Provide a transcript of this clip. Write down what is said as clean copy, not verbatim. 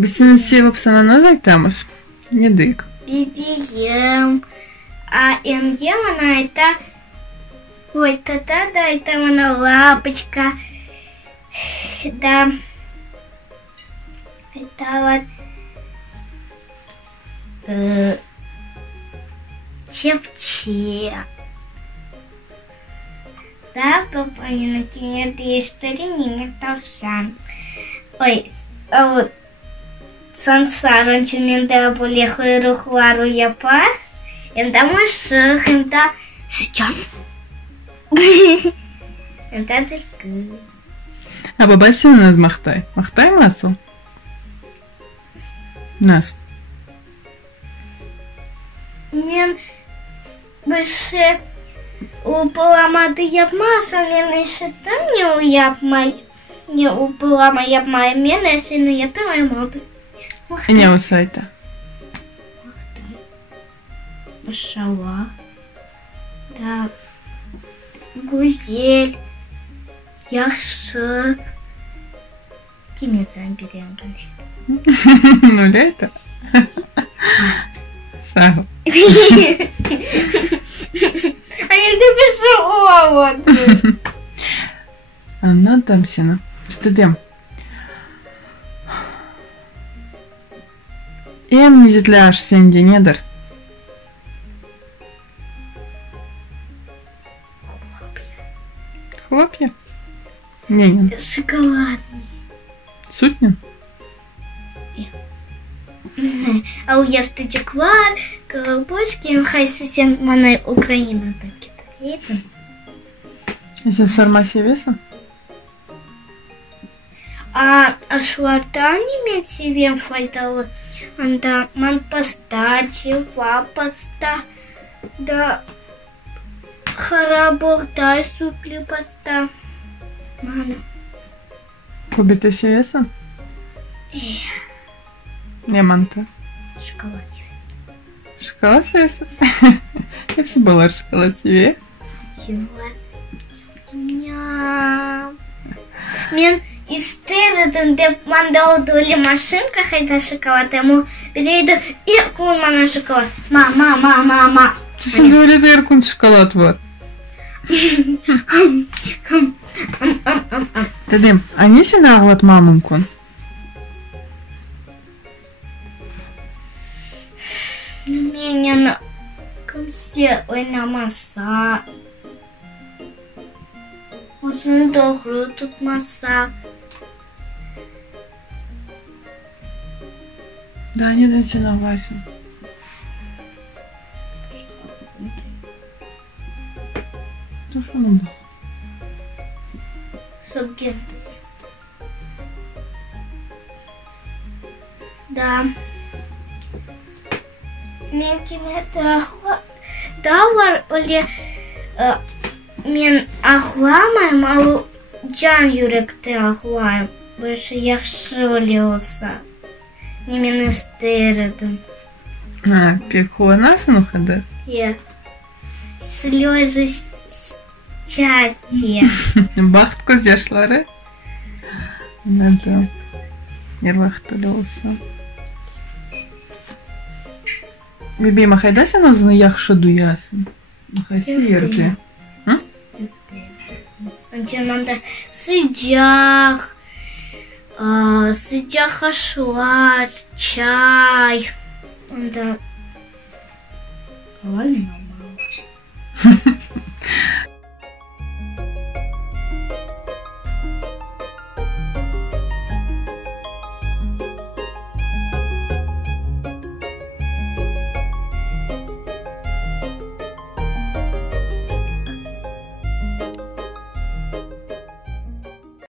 Bütün sevap sana nazar tamız. Не дык. BBM. А МГ она это... Ой, да, это она лапочка. Да. Это вот... Чеп-чеп. Да, папа, не накинет истории, не метался. Ой, а вот... Сансар, он чиненда болехой рухвару япа. Энда машах, энда... Сычам. Энда дыркы. А бабаси на нас махтай. Махтай масу? Нас. Мен больше уполамады япмаса, мен еще там не уяпмай. Не уполама япмай, мен если не это моя моды. Не усайта. Шала. Да. Гузель. Яхшы. Кимецан берем дальше. Ну, это. Сахар. А я напишу овод. Она там сена. Стыдем. Ем не зетляш сенди недр. Хлопья? Не. Шоколадный. Сутнин? А у я статиклар, колобочки, хай сосед мана Украина таки. Если сармаси веса? А шварта не себе файтала. Анда ман поста, чева поста. Да харабор дай супли поста. Мана. Кубиты севеса? Не манта. Шоколад. Шоколад севеса? Я все была шоколад тебе. Ням. Мен истериден деп мандал доли машинка хайда шоколад ему перейду и кун мана шоколад. Мама. Ты что доли дыркун шоколад вот. Тадим, они сюда вот мамункун. Меня на комсе ой на масса. Очень добрый тут масса. Да, не дайте на Васю. Да что нам было? Субген. Да. Менкине давар или мен ахламаем, а жан юректе ахлаем. Больше яхшы олеоса. Не министерден. А, пекуанасыну хады? Я. Слезы чати. Бақыт көз яшлары. Надо. Ерлахт олеоса. Биби, махайда сен озыны яхшы дуясын? Махайси ерде. Манда сыдях. Сыдях ашла, чай. Манда. Ладно, мало.